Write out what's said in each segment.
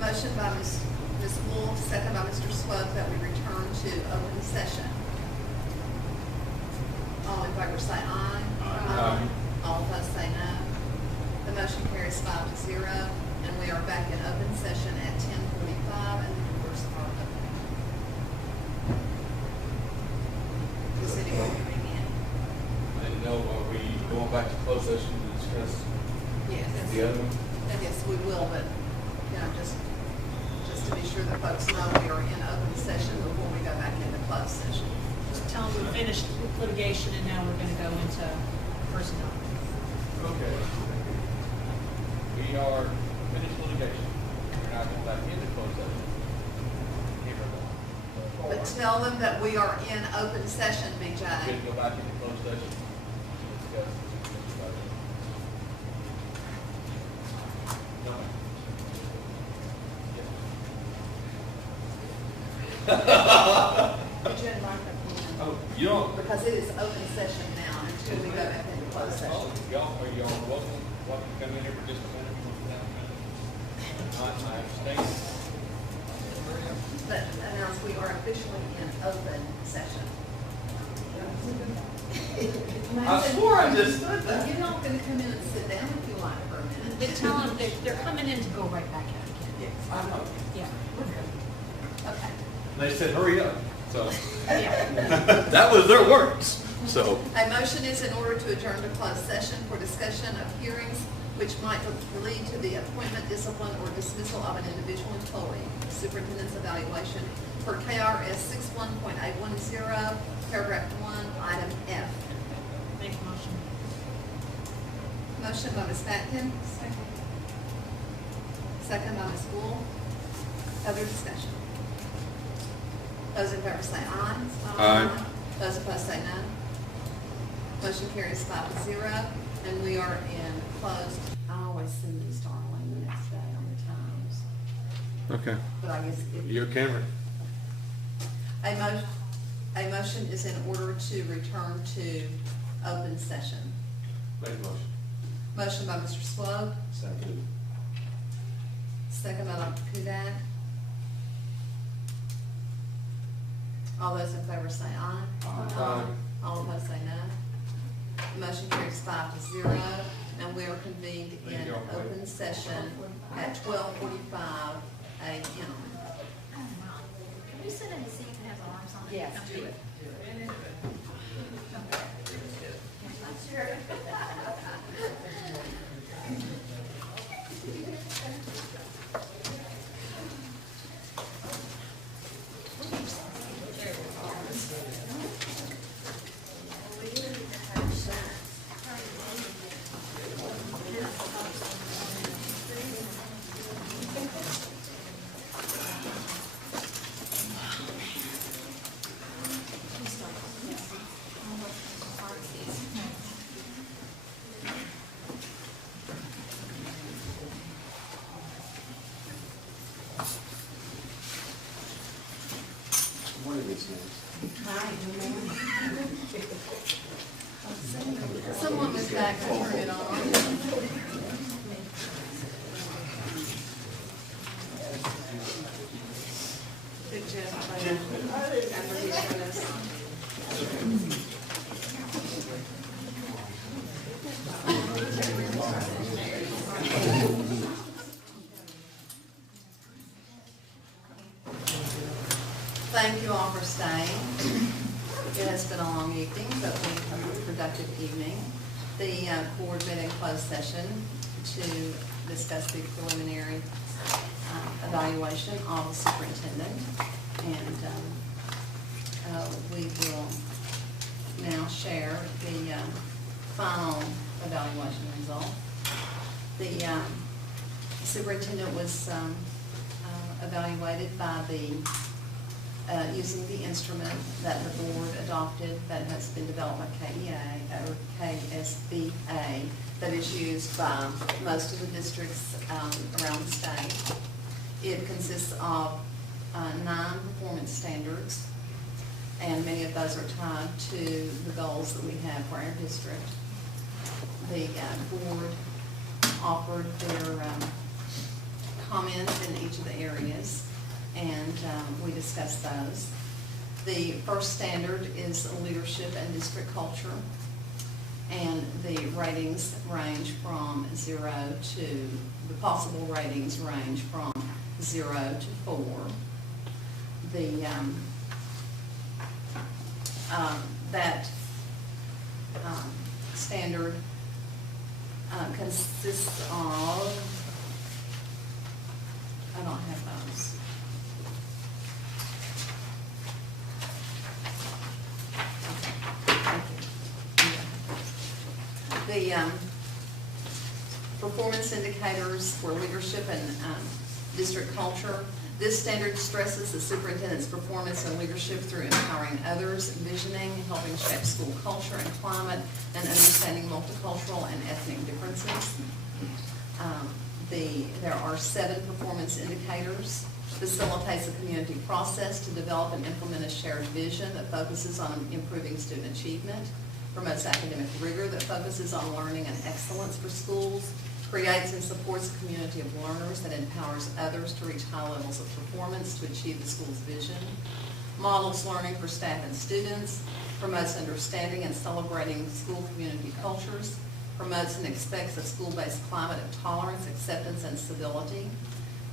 Motion by Ms. Wolf, second by Mr. Swope, that we return to open session. All in favor say aye. Aye. All opposed say no. The motion carries 5-0, and we are back in open session at 10:45, and the doors are open. Does anyone bring in? I didn't know, are we going back to closed session to discuss Yes. the other one? I guess we will, but, you know, just to be sure that folks know we are in open session before we go back into closed session. Just tell them we finished litigation and now we're going to go into personnel. Okay. We are finished litigation. We're not going back into closed session. But tell them that we are in open session, We're BJ. going to go back into closed session to discuss this budget. No. Put you in microphone. Oh, you don't. Because it is open session now until we go back into closed Oh, session. y'all, are y'all welcome to come in here for just a minute? I abstain. But announce we are officially in open session. I swore I just said that. You're not gonna come in and sit down if you like for a minute. They tell them they're coming in to go right back out again. Yes, I know. Yeah, we're good. Okay. They said, hurry up, so. Yeah. That was their words, so. A motion is in order to adjourn to closed session for discussion of hearings which might lead to the appointment, discipline, or dismissal of an individual employee. Superintendent's evaluation per KRS 61.810, paragraph 1, item F. Make a motion. Motion by Ms. Patkin. Second by Ms. Wool. Other discussion? Those in favor say aye. Aye. Those opposed say no. Motion carries 5-0, and we are in closed. I always send these to Arlene the next day on the times, Okay. but I guess if. Your camera. A motion is in order to return to open session. Make a motion. Motion by Mr. Swope, Second. second by Dr. Kudak. All those in favor say aye. Aye. All opposed say no. The motion carries 5-0, and we are convened in open session at 12:45 a.m. Can we sit in a seat that has arms on it? Yes, do it. One of these things. Someone was back to turn it on. Good job. After he showed us. Thank you all for staying. It has been a long evening, but we had a productive evening. The board met in closed session to discuss the preliminary evaluation of the superintendent. And we will now share the final evaluation result. The superintendent was evaluated by the using the instrument that the board adopted that has been developed by KEA or KSBA that is used by most of the districts around the state. It consists of 9 performance standards, and many of those are tied to the goals that we have for our district. The board offered their comments in each of the areas, and we discussed those. The first standard is leadership and district culture, and the ratings range from 0 to, the possible ratings range from 0 to 4. The, that standard consists of, I don't have those. Thank you. The performance indicators for leadership and district culture. This standard stresses the superintendent's performance and leadership through empowering others, visioning, helping shape school culture and climate, and understanding multicultural and ethnic differences. There are 7 performance indicators. Facilitates a community process to develop and implement a shared vision that focuses on improving student achievement, promotes academic rigor that focuses on learning and excellence for schools, creates and supports a community of learners that empowers others to reach high levels of performance to achieve the school's vision, models learning for staff and students, promotes understanding and celebrating school community cultures, promotes and expects a school-based climate of tolerance, acceptance, and civility,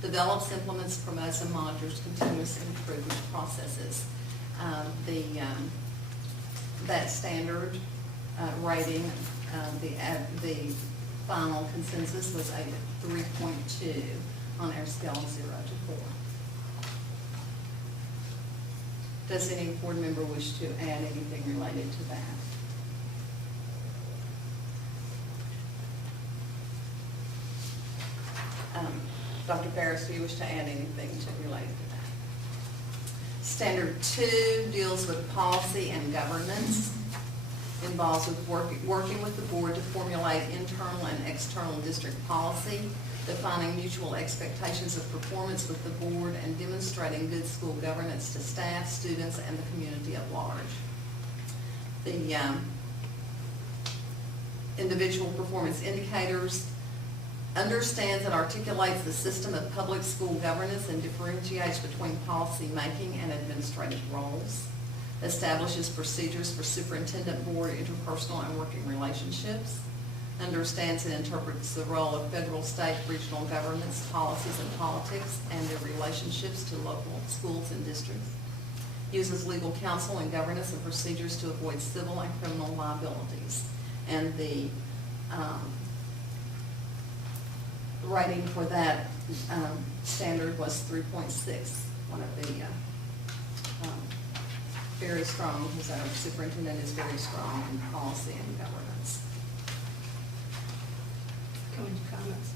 develops, implements, promotes, and monitors continuous improvement processes. That standard rating, the final consensus was a 3.2 on our scale of 0 to 4. Does any board member wish to add anything related to that? Dr. Ferris, do you wish to add anything related to that? Standard 2 deals with policy and governance. Involves with working with the board to formulate internal and external district policy, defining mutual expectations of performance with the board, and demonstrating good school governance to staff, students, and the community at large. The individual performance indicators understands and articulates the system of public school governance and differentiates between policy making and administrative roles. Establishes procedures for superintendent board interpersonal and working relationships, understands and interprets the role of federal, state, regional governments, policies, and politics, and their relationships to local schools and districts, uses legal counsel and governance and procedures to avoid civil and criminal liabilities. And the rating for that standard was 3.6, one of the very strong, because our superintendent is very strong in policy and governance. Come into comments.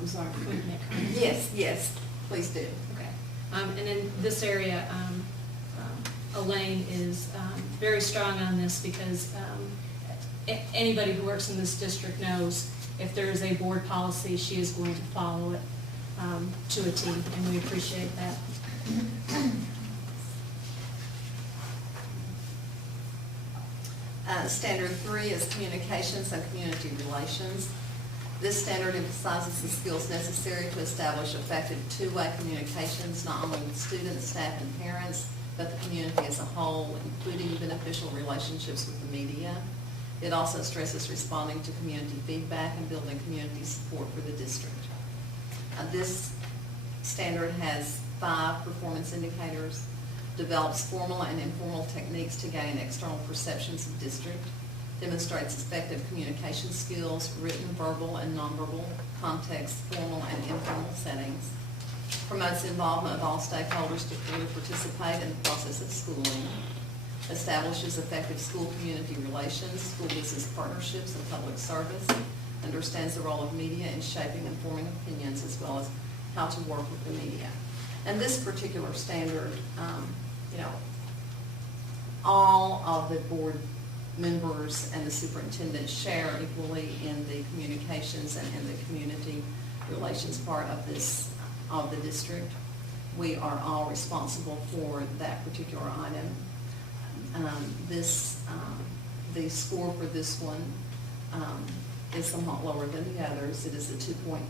I'm sorry. Come into make comments. Yes, please do. Okay. And in this area, Elaine is very strong on this because anybody who works in this district knows if there is a board policy, she is going to follow it to a T, and we appreciate that. Standard 3 is communications and community relations. This standard emphasizes the skills necessary to establish effective two-way communications, not only with students, staff, and parents, but the community as a whole, including beneficial relationships with the media. It also stresses responding to community feedback and building community support for the district. This standard has 5 performance indicators, develops formal and informal techniques to gain external perceptions of district, demonstrates effective communication skills, written, verbal, and nonverbal context, formal and informal settings, promotes involvement of all stakeholders to fully participate in the process of schooling, establishes effective school community relations, school business partnerships, and public service, understands the role of media in shaping and forming opinions, as well as how to work with the media. And this particular standard, all of the board members and the superintendent share equally in the communications and in the community relations part of the district. We are all responsible for that particular item. The score for this one is somewhat lower than the others. It is a 2.9,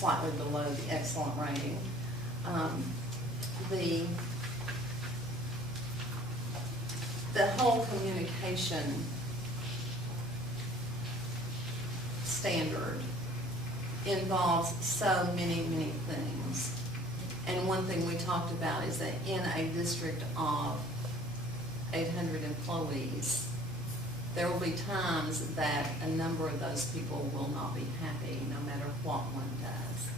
slightly below the excellent rating. The whole communication standard involves so many, many things. And one thing we talked about is that in a district of 800 employees, there will be times that a number of those people will not be happy, no matter what one does.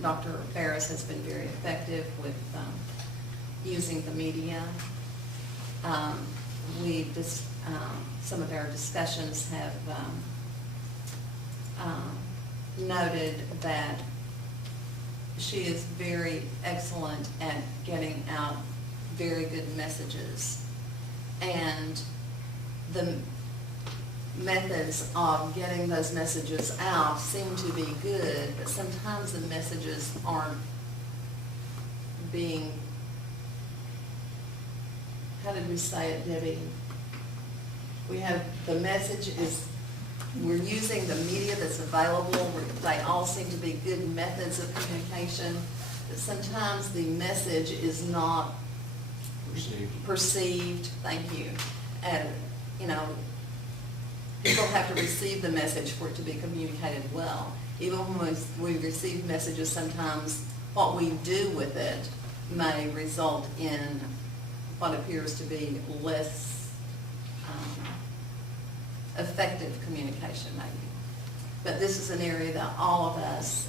Dr. Ferris has been very effective with using the media. Some of our discussions have noted that she is very excellent at getting out very good messages. And the methods of getting those messages out seem to be good, but sometimes the messages aren't being, how did we say it, Debbie? We have, the message is, we're using the media that's available. They all seem to be good methods of communication, but sometimes the message is not perceived. Thank you. And, you know, people have to receive the message for it to be communicated well. Even when we receive messages, sometimes what we do with it may result in what appears to be less effective communication, maybe. But this is an area that all of us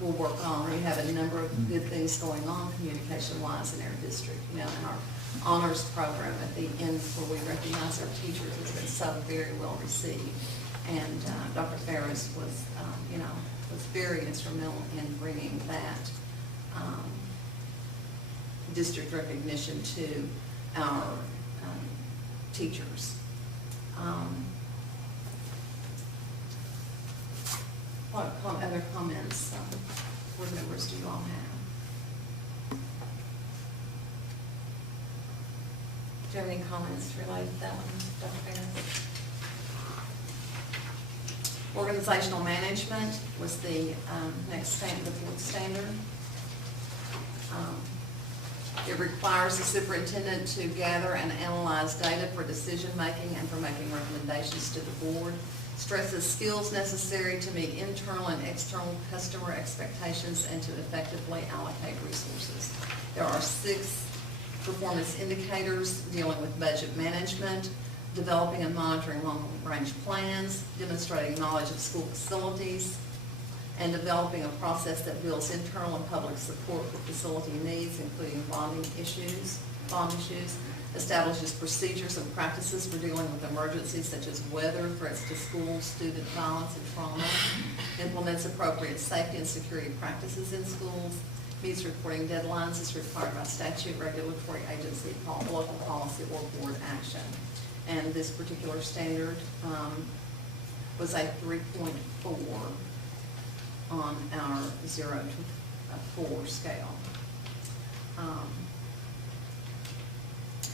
will work on. We have a number of good things going on communication-wise in our district. You know, in our honors program at the end where we recognize our teachers has been so very well received. And Dr. Ferris was, was very instrumental in bringing that district recognition to our teachers. What other comments, board members, do you all have? Do you have any comments related to that one, Dr. Ferris? Organizational management was the next standard, the fourth standard. It requires the superintendent to gather and analyze data for decision-making and for making recommendations to the board. Stresses skills necessary to meet internal and external customer expectations and to effectively allocate resources. There are 6 performance indicators dealing with budget management, developing and monitoring long-range plans, demonstrating knowledge of school facilities, and developing a process that builds internal and public support for facility needs, including bond issues, establishes procedures and practices for dealing with emergencies such as weather, threats to schools, student violence, and trauma, implements appropriate safety and security practices in schools, meets reporting deadlines as required by statute, regulatory agency, local policy, or board action. And this particular standard was a 3.4 on our 0 to 4 scale.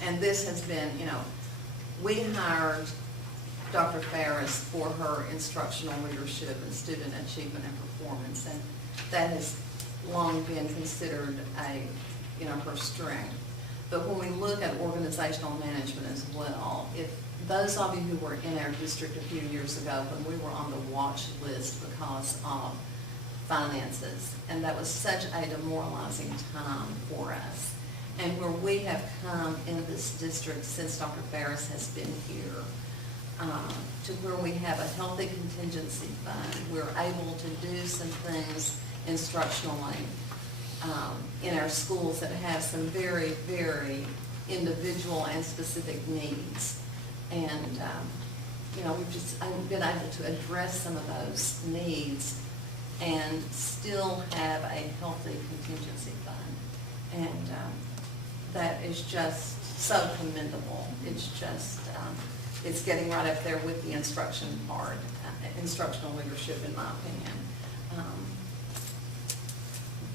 And this has been, we hired Dr. Ferris for her instructional leadership and student achievement and performance, and that has long been considered her strength. But when we look at organizational management as well, if those of you who were in our district a few years ago when we were on the watch list because of finances, and that was such a demoralizing time for us. And where we have come in this district since Dr. Ferris has been here, to where we have a healthy contingency fund, we're able to do some things instructionally in our schools that have some very, very individual and specific needs. And, we've just been able to address some of those needs and still have a healthy contingency fund. And that is just so commendable. It's just, it's getting right up there with the instruction part, instructional leadership, in my opinion.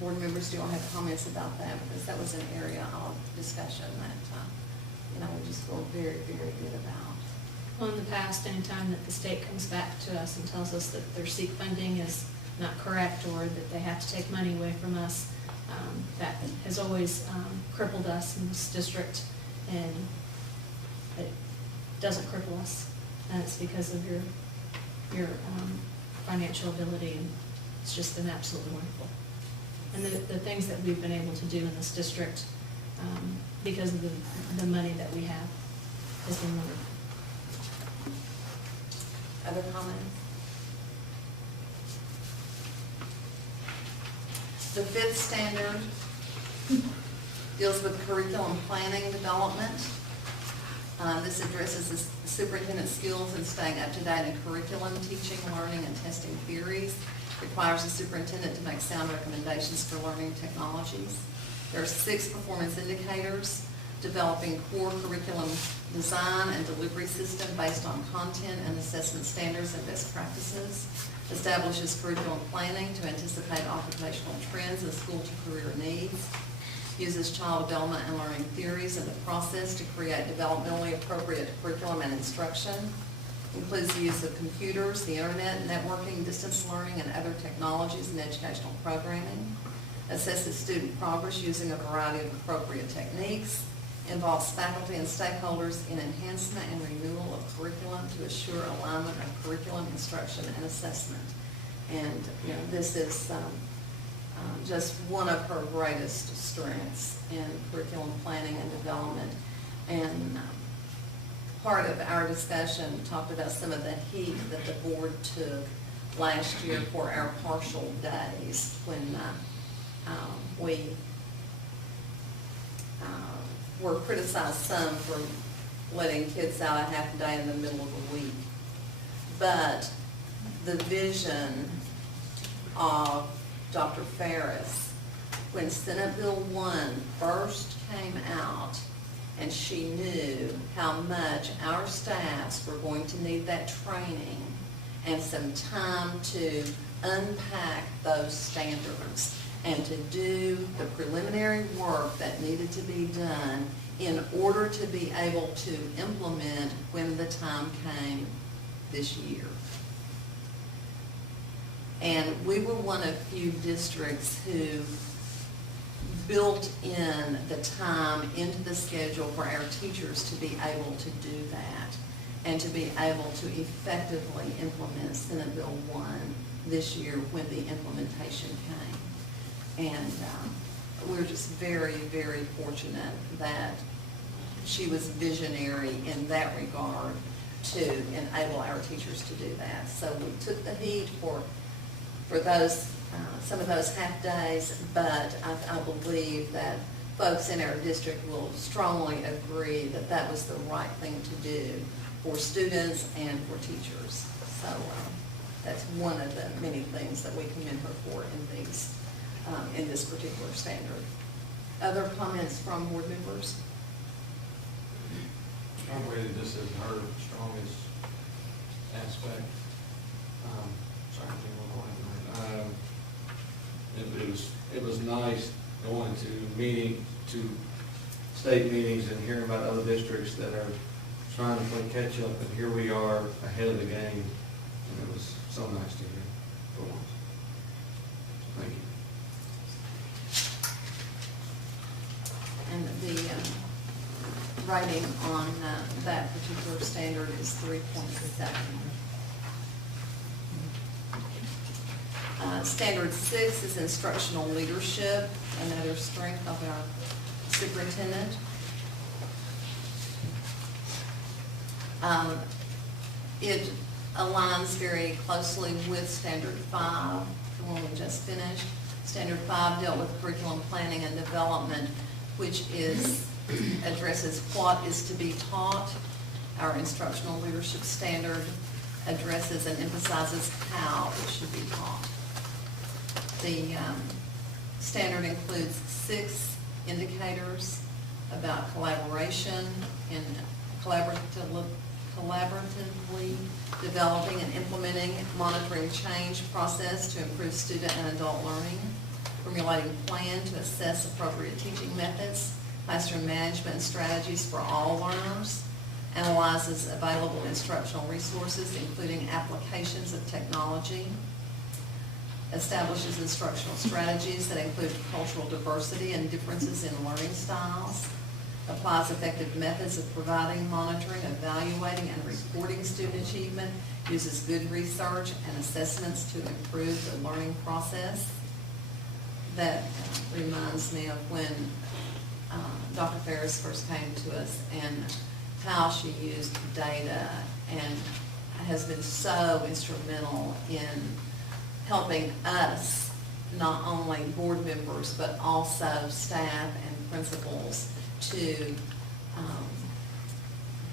Board members, do you all have comments about that? Because that was an area of discussion that, we just feel very, very good about. Well, in the past, anytime that the state comes back to us and tells us that their SEEK funding is not correct, or that they have to take money away from us. That has always crippled us in this district, and it doesn't cripple us, and it's because of your financial ability, and it's just been absolutely wonderful. And the things that we've been able to do in this district, because of the money that we have, has been wonderful. Other comments? The fifth standard deals with curriculum planning development. This addresses the superintendent's skills in staying up to date in curriculum, teaching, learning, and testing theories. Requires the superintendent to make sound recommendations for learning technologies. There are 6 performance indicators: developing core curriculum design and delivery system based on content and assessment standards and best practices. Establishes curriculum planning to anticipate occupational trends and school-to-career needs. Uses child development and learning theories in the process to create developmentally appropriate curriculum and instruction. Includes the use of computers, the internet, networking, distance learning, and other technologies in educational programming. Assesses student progress using a variety of appropriate techniques. Involves faculty and stakeholders in enhancement and renewal of curriculum to assure alignment of curriculum, instruction, and assessment. And this is just one of her greatest strengths in curriculum planning and development. And part of our discussion talked about some of the heat that the board took last year for our partial days when we were criticized some for letting kids out a half a day in the middle of the week. But the vision of Dr. Ferris, when Senate Bill 1 first came out, and she knew how much our staffs were going to need that training and some time to unpack those standards and to do the preliminary work that needed to be done in order to be able to implement when the time came this year. And we were one of few districts who built in the time into the schedule for our teachers to be able to do that and to be able to effectively implement Senate Bill 1 this year when the implementation came. And we're just very, very fortunate that she was visionary in that regard to enable our teachers to do that. So we took the heat for those some of those half days, but I believe that folks in our district will strongly agree that that was the right thing to do for students and for teachers. So that's one of the many things that we commend her for in this particular standard. Other comments from board members? I rated this as her strongest aspect. Sorry, I think we're going to it was nice going to state meetings and hearing about other districts that are trying to play catch up, and here we are ahead of the game, and it was so nice to hear for once. Thank you. And the rating on that particular standard is 3.7. Standard 6 is instructional leadership, another strength of our superintendent. It aligns very closely with Standard 5, the one we just finished. Standard 5 dealt with curriculum planning and development, which addresses what is to be taught. Our instructional leadership standard addresses and emphasizes how it should be taught. The standard includes 6 indicators about collaboration and collaboratively developing and implementing, monitoring change process to improve student and adult learning, formulating a plan to assess appropriate teaching methods, classroom management strategies for all learners, analyzes available instructional resources, including applications of technology, establishes instructional strategies that include cultural diversity and differences in learning styles, applies effective methods of providing, monitoring, evaluating, and reporting student achievement, uses good research and assessments to improve the learning process. That reminds me of when Dr. Ferris first came to us and how she used data, and has been so instrumental in helping us, not only board members, but also staff and principals, to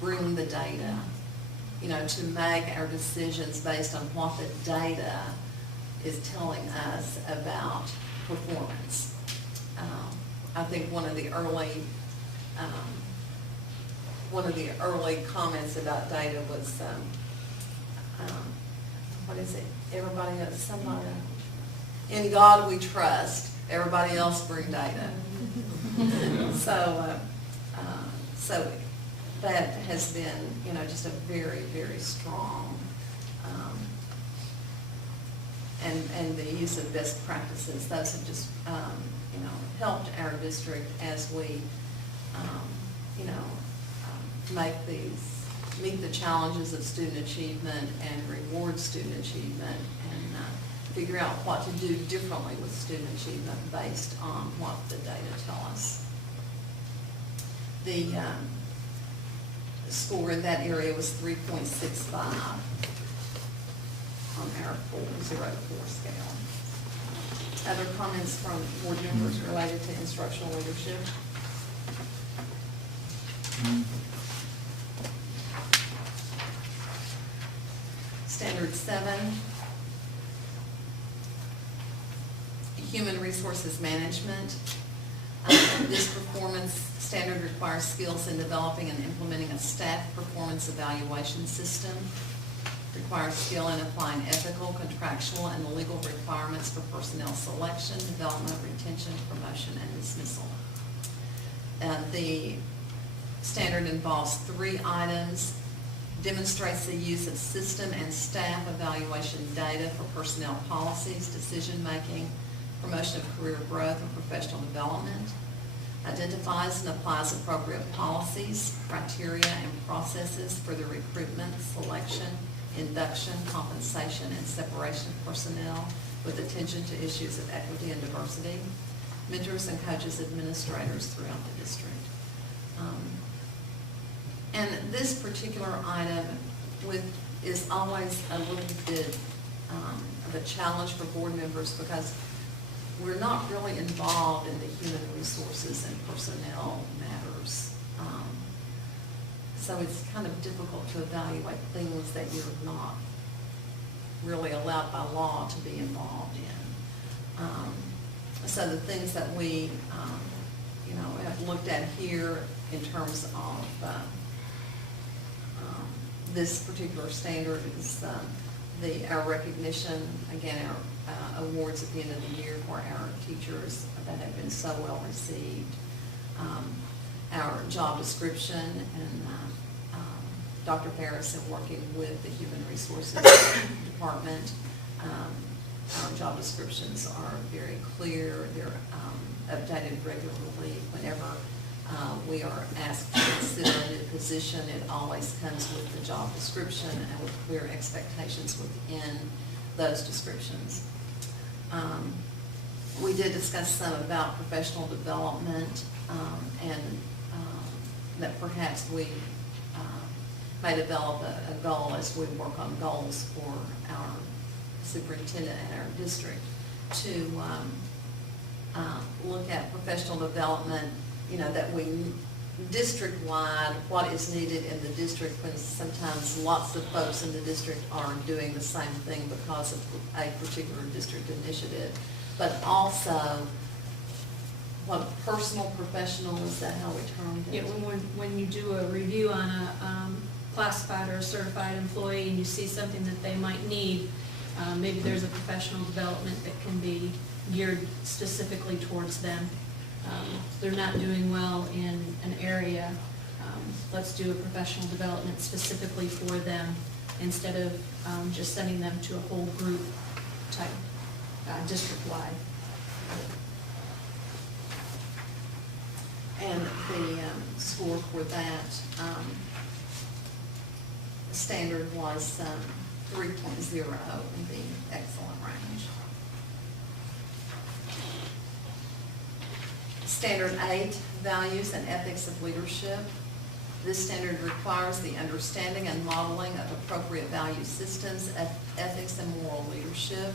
bring the data, to make our decisions based on what the data is telling us about performance. I think one of the early comments about data was, what is it? Everybody else, somebody, in God we trust, everybody else bring data. So that has been, just a very, very strong, and the use of best practices. Those have just, helped our district as we, meet the challenges of student achievement and reward student achievement, and figure out what to do differently with student achievement based on what the data tell us. The score in that area was 3.65 on our 0 to 4 scale. Other comments from board members related to instructional leadership? Standard 7, human resources management. This performance standard requires skills in developing and implementing a staff performance evaluation system, requires skill in applying ethical, contractual, and legal requirements for personnel selection, development, retention, promotion, and dismissal. The standard involves 3 items. Demonstrates the use of system and staff evaluation data for personnel policies, decision-making, promotion of career growth, and professional development. Identifies and applies appropriate policies, criteria, and processes for the recruitment, selection, induction, compensation, and separation of personnel with attention to issues of equity and diversity. Mentors and coaches administrators throughout the district. And this particular item is always a little bit of a challenge for board members, because we're not really involved in the human resources and personnel matters. So it's kind of difficult to evaluate things that you're not really allowed by law to be involved in. So the things that we, have looked at here in terms of this particular standard is our recognition, again, our awards at the end of the year for our teachers that have been so well received. Our job description, and Dr. Ferris, in working with the Human Resources Department, our job descriptions are very clear. They're updated regularly. Whenever we are asked to consider a new position, it always comes with the job description and with clear expectations within those descriptions. We did discuss some about professional development, and that perhaps we may develop a goal as we work on goals for our superintendent and our district to look at professional development, that we district-wide, what is needed in the district, when sometimes lots of folks in the district are doing the same thing because of a particular district initiative, but also what personal, professional, is that how we termed it? Yeah, when you do a review on a classified or a certified employee and you see something that they might need, maybe there's a professional development that can be geared specifically towards them. They're not doing well in an area, let's do a professional development specifically for them instead of just sending them to a whole group type district-wide. And the score for that standard was 3.0 in the excellent range. Standard 8, values and ethics of leadership. This standard requires the understanding and modeling of appropriate value systems, ethics and moral leadership.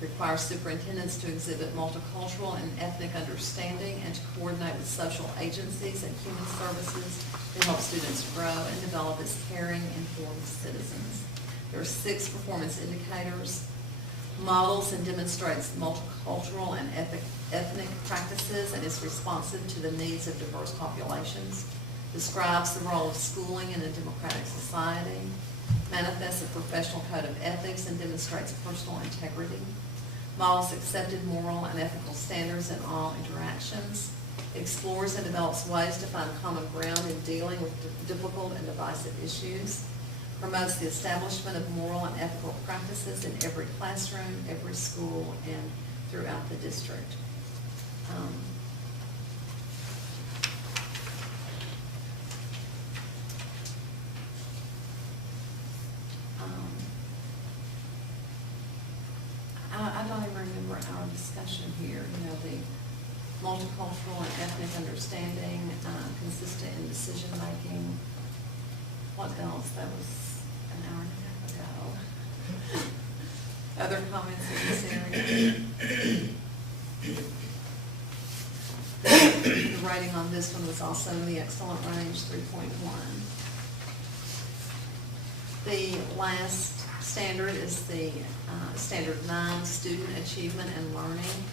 Requires superintendents to exhibit multicultural and ethnic understanding and to coordinate with social agencies and human services to help students grow and develop as caring, informed citizens. There are 6 performance indicators. Models and demonstrates multicultural and ethnic practices and is responsive to the needs of diverse populations. Describes the role of schooling in a democratic society. Manifests a professional code of ethics and demonstrates personal integrity. Models accepted moral and ethical standards in all interactions. Explores and develops ways to find common ground in dealing with difficult and divisive issues. Promotes the establishment of moral and ethical practices in every classroom, every school, and throughout the district. I don't even remember our discussion here, you know, the multicultural and ethnic understanding, consistent in decision-making. What else? That was an hour and a half ago. Other comments in this area? The rating on this one was also in the excellent range, 3.1. The last standard is the standard 9, student achievement and learning.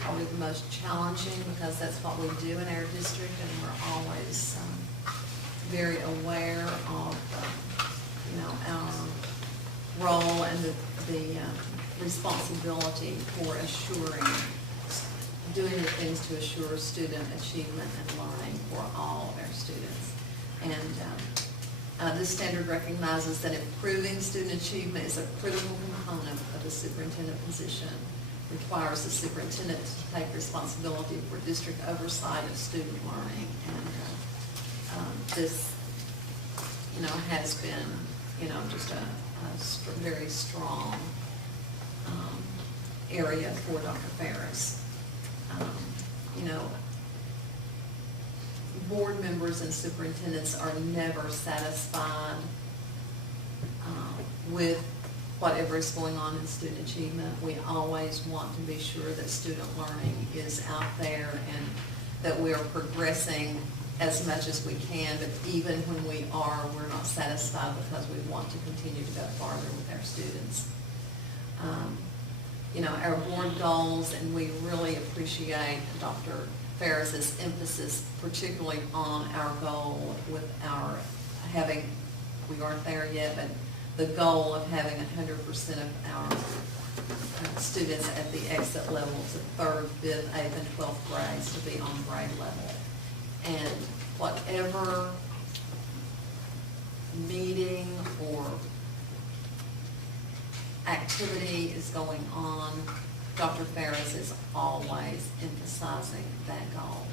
Probably the most challenging because that's what we do in our district, and we're always very aware of you know, our role and the responsibility for assuring, doing the things to assure student achievement and learning for all of our students. And this standard recognizes that improving student achievement is a critical component of the superintendent position. Requires the superintendent to take responsibility for district oversight of student learning. And this, you know, has been, you know, just a very strong area for Dr. Ferris. You know, board members and superintendents are never satisfied with whatever is going on in student achievement. We always want to be sure that student learning is out there and that we are progressing as much as we can, but even when we are, we're not satisfied because we want to continue to go farther with our students. You know, our board goals, and we really appreciate Dr. Ferris's emphasis, particularly on our goal with our having, we aren't there yet, but the goal of having 100% of our students at the exit levels of 3rd, 5th, 8th, and 12th grades to be on grade level. And whatever meeting or activity is going on, Dr. Ferris is always emphasizing that goal.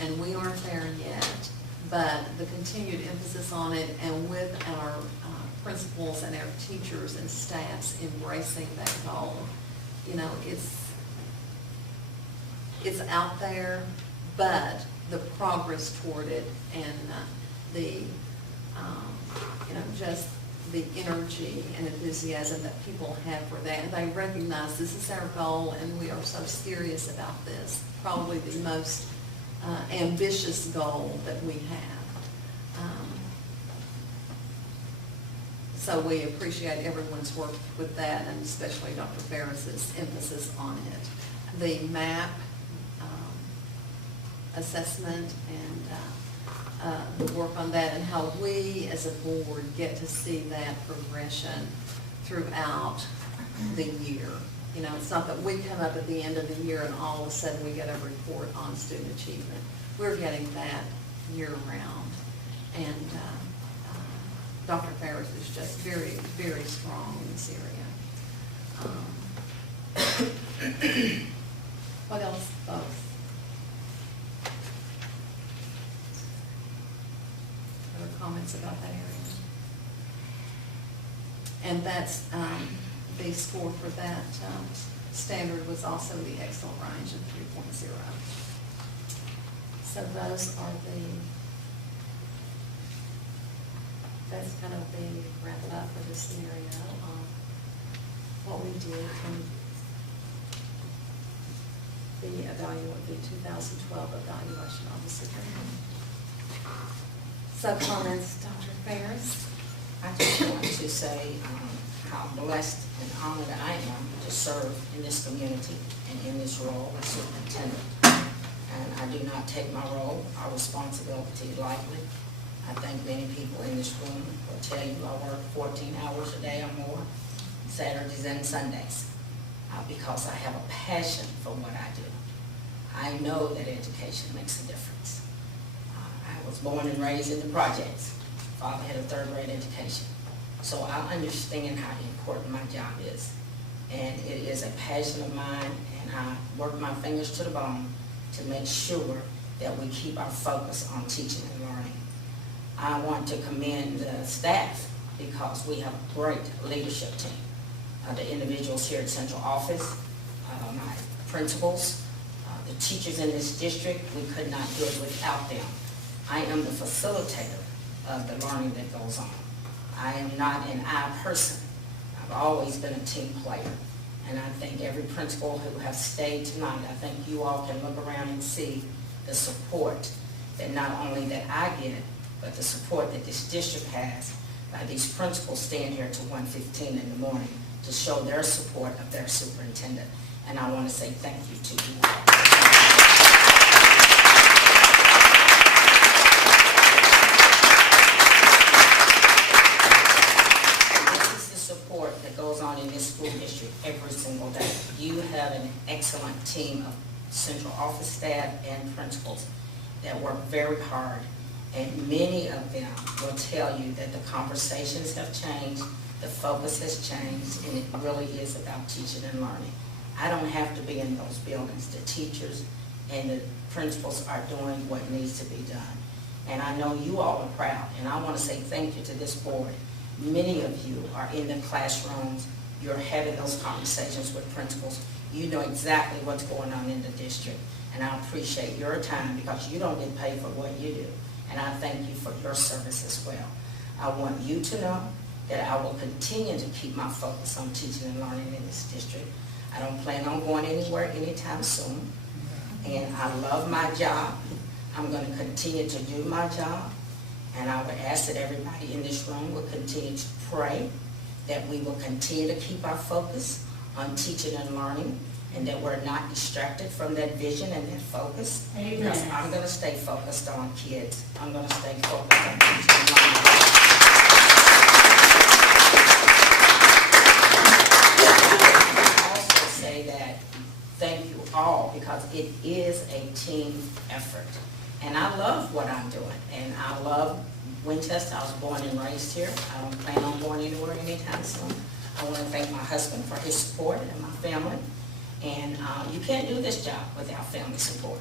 And we aren't there yet, but the continued emphasis on it, and with our principals and our teachers and staffs embracing that goal, you know, it's out there, but the progress toward it and the, you know, just the energy and enthusiasm that people have for that. And they recognize this is our goal and we are so serious about this. Probably the most ambitious goal that we have. So we appreciate everyone's work with that, and especially Dr. Ferris's emphasis on it. The MAP assessment and the work on that, and how we as a board get to see that progression throughout the year. You know, it's not that we come up at the end of the year and all of a sudden we get a report on student achievement. We're getting that year round. And Dr. Ferris is just very, very strong in this area. What else, folks? Other comments about that area? And that's, the score for that standard was also the excellent range of 3.0. So those are that's kind of the wrap it up for this scenario. What we did in the 2012 evaluation of the superintendent. So comments, Dr. Ferris? I just want to say how blessed and honored I am to serve in this community and in this role as superintendent. And I do not take my role, our responsibility lightly. I think many people in this room will tell you I work 14 hours a day or more, Saturdays and Sundays, because I have a passion for what I do. I know that education makes a difference. I was born and raised in the projects. Father had a third grade education. So I understand how important my job is. And it is a passion of mine, and I work my fingers to the bone to make sure that we keep our focus on teaching and learning. I want to commend the staff because we have a great leadership team. The individuals here at Central Office, my principals, the teachers in this district, we could not do it without them. I am the facilitator of the learning that goes on. I am not an I person. I've always been a team player. And I think every principal who has stayed tonight, I think you all can look around and see the support that not only that I get, but the support that this district has by these principals staying here till 1:15 in the morning to show their support of their superintendent. And I want to say thank you to you all. That goes on in this school district every single day. You have an excellent team of central office staff and principals that work very hard, and many of them will tell you that the conversations have changed, the focus has changed, and it really is about teaching and learning. I don't have to be in those buildings. The teachers and the principals are doing what needs to be done. And I know you all are proud, and I want to say thank you to this board. Many of you are in the classrooms, you're having those conversations with principals. You know exactly what's going on in the district, and I appreciate your time because you don't get paid for what you do, and I thank you for your service as well. I want you to know that I will continue to keep my focus on teaching and learning in this district. I don't plan on going anywhere anytime soon, and I love my job. I'm going to continue to do my job. And I would ask that everybody in this room will continue to pray that we will continue to keep our focus on teaching and learning, and that we're not distracted from that vision and that focus. Amen. Because I'm going to stay focused on kids. I'm going to stay focused on teaching and learning. I also say that thank you all because it is a team effort. And I love what I'm doing, and I love Winchester. I was born and raised here. I don't plan on going anywhere anytime soon. I want to thank my husband for his support and my family. And you can't do this job without family support.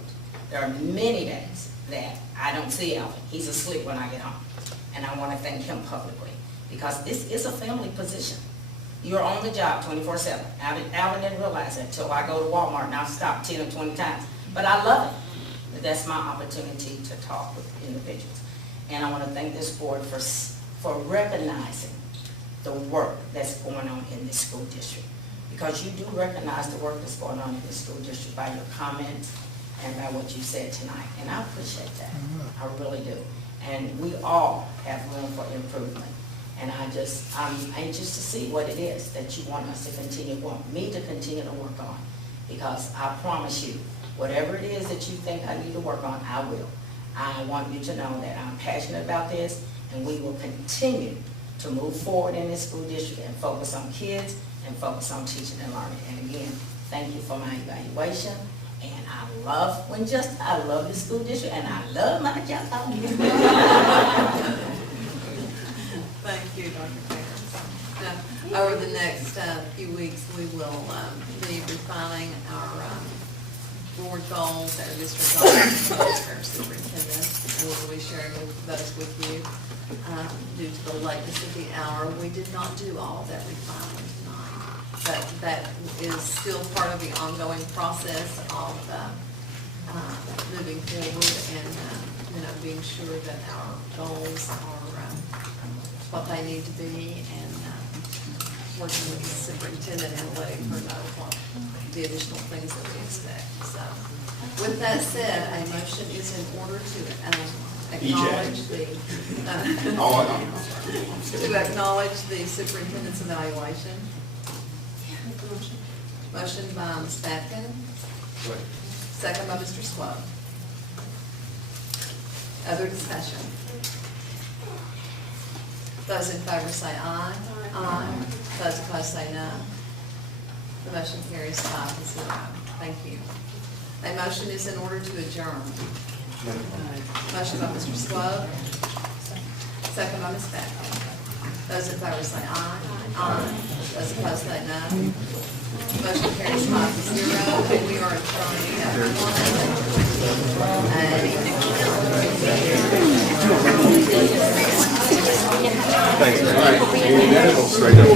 There are many days that I don't see Alvin. He's asleep when I get home. And I want to thank him publicly because this is a family position. You're on the job 24/7. Alvin didn't realize that until I go to Walmart and I'll stop 10 or 20 times. But I love it. That's my opportunity to talk with individuals. And I want to thank this board for recognizing the work that's going on in this school district. Because you do recognize the work that's going on in this school district by your comments and by what you said tonight. And I appreciate that. I really do. And we all have room for improvement. And I'm anxious to see what it is that you want us to continue, want me to continue to work on. Because I promise you, whatever it is that you think I need to work on, I will. I want you to know that I'm passionate about this, and we will continue to move forward in this school district and focus on kids and focus on teaching and learning. And again, thank you for my evaluation. And I love Winchester, I love the school district, and I love my job. Thank you, Dr. Ferris. Now, Over the next few weeks, we will be refining our board goals, our district goals, for our superintendent, and we'll be sharing those with you. Due to the lateness of the hour, we did not do all of that refining tonight, but that is still part of the ongoing process of moving forward and, being sure that our goals are what they need to be, and working with the superintendent and letting her know what the additional things that we expect. So, with that said, a motion is in order to acknowledge to acknowledge the superintendent's evaluation. Motion by Ms. Patkin, second by Mr. Swope. Other discussion? Those in favor say aye. Aye. Those opposed say no. The motion carries 5-0. Thank you. A motion is in order to adjourn. Motion by Mr. Swope, second by Ms. Patkin. Those in favor say aye. Aye. Those opposed say no. Motion carries 5-0, and we are adjourning at 1. Thanks. Straight up.